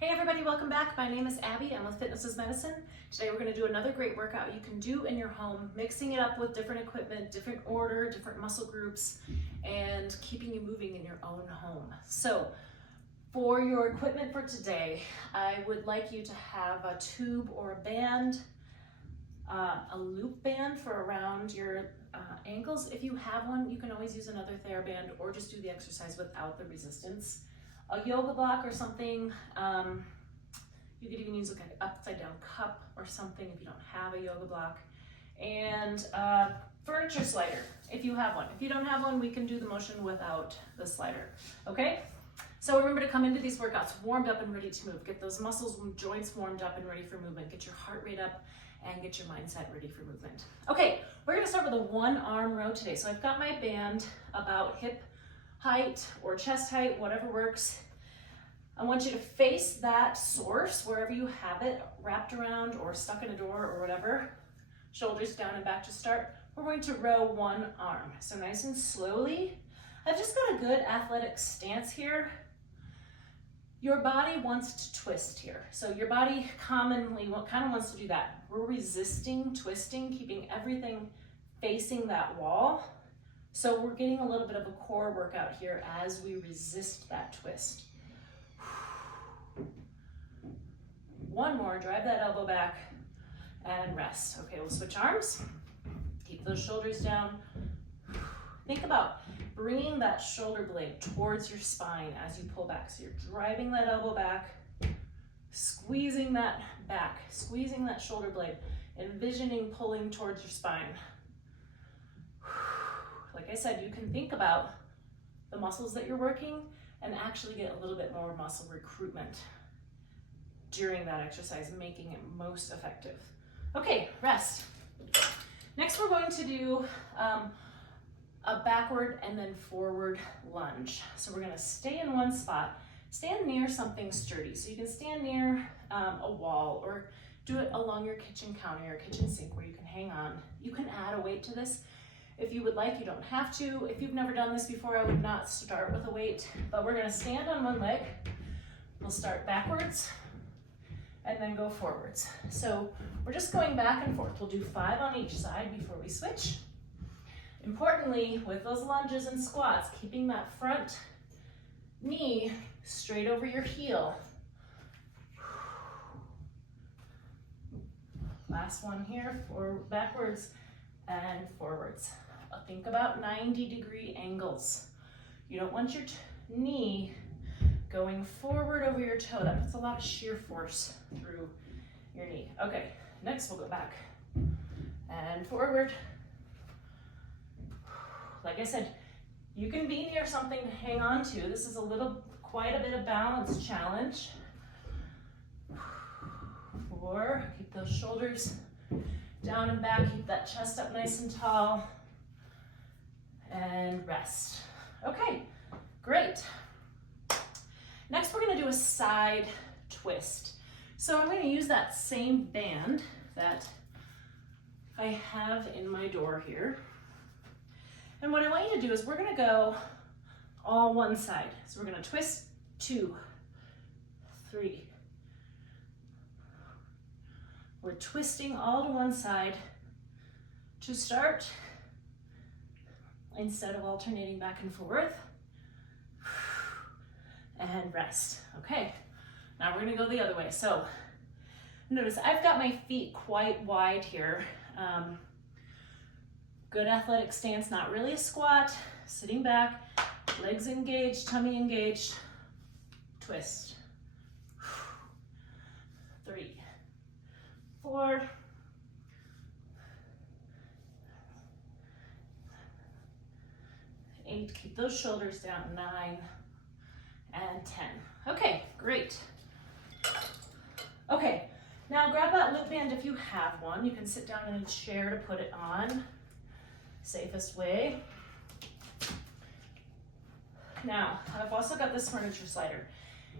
Hey everybody, welcome back. My name is Abby. I'm with Fitness is Medicine. Today we're going to do another great workout you can do in your home, mixing it up with different equipment, different order, different muscle groups, and keeping you moving in your own home. So for your equipment for today, I would like you to have a tube or a band, a loop band for around your ankles. If you have one, you can always use another TheraBand or just do the exercise without the resistance. A yoga block or something. You could even use like an upside down cup or something if you don't have a yoga block. And a furniture slider if you have one. If you don't have one, we can do the motion without the slider. Okay? So remember to come into these workouts warmed up and ready to move. Get those muscles and joints warmed up and ready for movement. Get your heart rate up and get your mindset ready for movement. Okay, we're gonna start with a one arm row today. So I've got my band about hip height or chest height, whatever works. I want you to face that source wherever you have it, wrapped around or stuck in a door or whatever. Shoulders down and back to start. We're going to row one arm. So nice and slowly. I've just got a good athletic stance here. Your body wants to twist here. So your body commonly kind of wants to do that. We're resisting twisting, keeping everything facing that wall. So we're getting a little bit of a core workout here as we resist that twist. One more, drive that elbow back and rest. Okay, we'll switch arms. Keep those shoulders down. Think about bringing that shoulder blade towards your spine as you pull back. So you're driving that elbow back, squeezing that back, squeezing that shoulder blade, envisioning pulling towards your spine. Like I said, you can think about the muscles that you're working and actually get a little bit more muscle recruitment during that exercise, making it most effective. Okay, rest. Next, we're going to do a backward and then forward lunge. So we're gonna stay in one spot, stand near something sturdy. So you can stand near a wall or do it along your kitchen counter or kitchen sink where you can hang on. You can add a weight to this if you would like, you don't have to. If you've never done this before, I would not start with a weight, but we're gonna stand on one leg. We'll start backwards and then go forwards. So we're just going back and forth. We'll do 5 on each side before we switch. Importantly, with those lunges and squats, keeping that front knee straight over your heel. Last one here, backwards and forwards. Think about 90-degree angles. You don't want your knee going forward over your toe. That puts a lot of shear force through your knee. Okay, next we'll go back and forward. Like I said, you can be near something to hang on to. This is quite a bit of balance challenge. 4, keep those shoulders down and back, keep that chest up nice and tall, and rest. Okay, great. Next, we're gonna do a side twist. So I'm gonna use that same band that I have in my door here. And what I want you to do is we're gonna go all one side. So we're gonna twist 2, 3. We're twisting all to one side to start instead of alternating back and forth. And rest. Okay, now we're gonna go the other way. So notice I've got my feet quite wide here. Good athletic stance, not really a squat. Sitting back, legs engaged, tummy engaged. Twist. 3, 4, 8, keep those shoulders down, 9, and 10. Okay, great. Okay, now grab that loop band if you have one. You can sit down in a chair to put it on, safest way. Now, I've also got this furniture slider.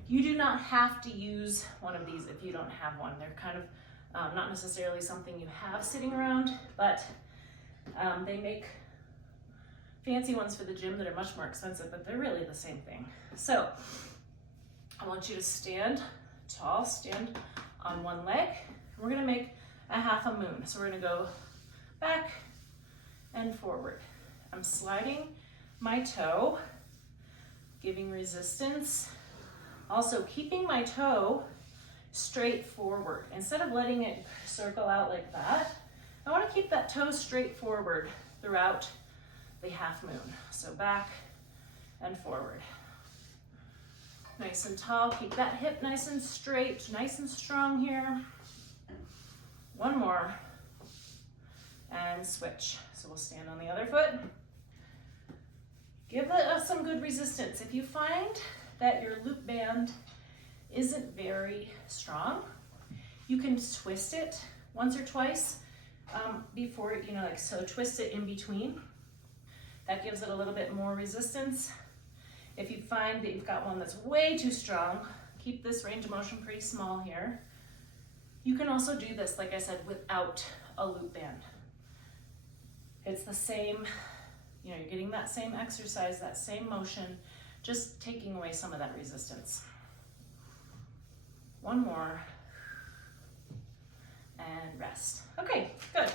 You do not have to use one of these if you don't have one. They're kind of not necessarily something you have sitting around, but they make fancy ones for the gym that are much more expensive, but they're really the same thing. So I want you to stand tall, stand on one leg. We're gonna make a half a moon. So we're gonna go back and forward. I'm sliding my toe, giving resistance. Also keeping my toe straight forward. Instead of letting it circle out like that, I want to keep that toe straight forward throughout the half moon. So back and forward. Nice and tall, keep that hip nice and straight, nice and strong here. One more, and switch. So we'll stand on the other foot. Give it some good resistance. If you find that your loop band isn't very strong, you can twist it once or twice before, like so, twist it in between. That gives it a little bit more resistance. If you find that you've got one that's way too strong, keep this range of motion pretty small here. You can also do this, like I said, without a loop band. It's the same, you're getting that same exercise, that same motion, just taking away some of that resistance. One more, and rest. Okay, good.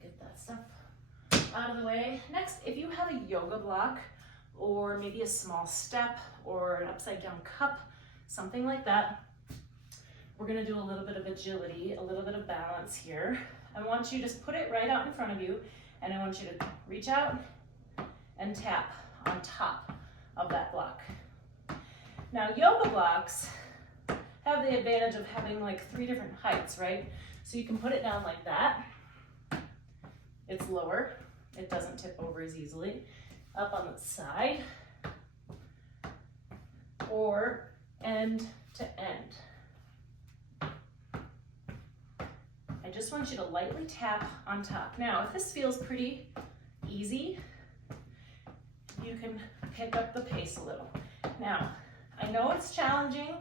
Get that stuff out of the way. Next, if you have a yoga block, or maybe a small step, or an upside down cup, something like that, we're gonna do a little bit of agility, a little bit of balance here. I want you to just put it right out in front of you, and I want you to reach out and tap on top of that block. Now, yoga blocks have the advantage of having like 3 different heights, right? So you can put it down like that. It's lower. It doesn't tip over as easily. Up on the side, or end to end. I just want you to lightly tap on top. Now, if this feels pretty easy, you can pick up the pace a little. Now, I know it's challenging,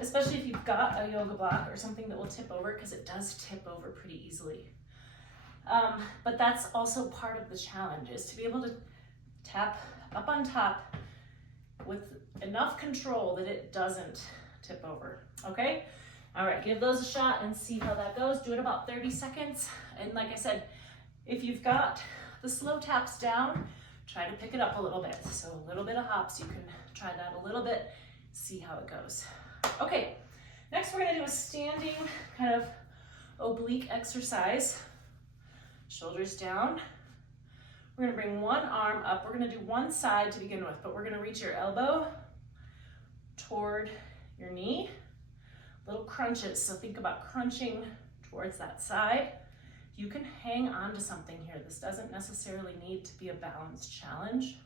especially if you've got a yoga block or something that will tip over, because it does tip over pretty easily. But that's also part of the challenge, is to be able to tap up on top with enough control that it doesn't tip over, okay? All right, give those a shot and see how that goes. Do it about 30 seconds. And like I said, if you've got the slow taps down, try to pick it up a little bit. So a little bit of hops, you can try that a little bit, see how it goes. Okay, next we're gonna do a standing kind of oblique exercise. Shoulders down. We're gonna bring one arm up. We're gonna do one side to begin with, but we're gonna reach your elbow toward your knee. Little crunches, so think about crunching towards that side. You can hang on to something here. This doesn't necessarily need to be a balance challenge.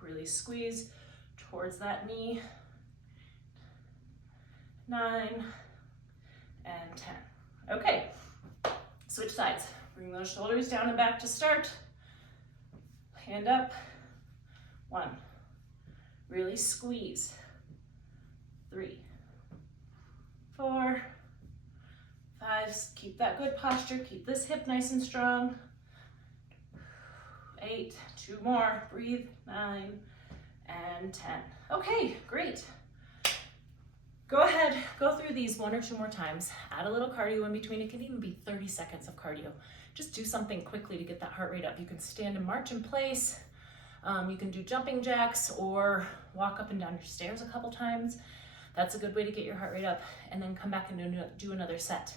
Really squeeze towards that knee. 9 and 10. Okay, switch sides. Bring those shoulders down and back to start. Hand up. 1. Really squeeze. 3, 4, 5. Keep that good posture. Keep this hip nice and strong. 8. 2 more. Breathe. 9 and 10. Okay, great. Go ahead, go through these 1 or 2 more times. Add a little cardio in between. It can even be 30 seconds of cardio. Just do something quickly to get that heart rate up. You can stand and march in place. You can do jumping jacks or walk up and down your stairs a couple times. That's a good way to get your heart rate up, and then come back and do another set.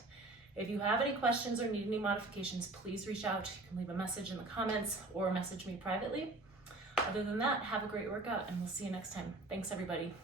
If you have any questions or need any modifications, please reach out. You can leave a message in the comments or message me privately. Other than that, have a great workout, and we'll see you next time. Thanks, everybody.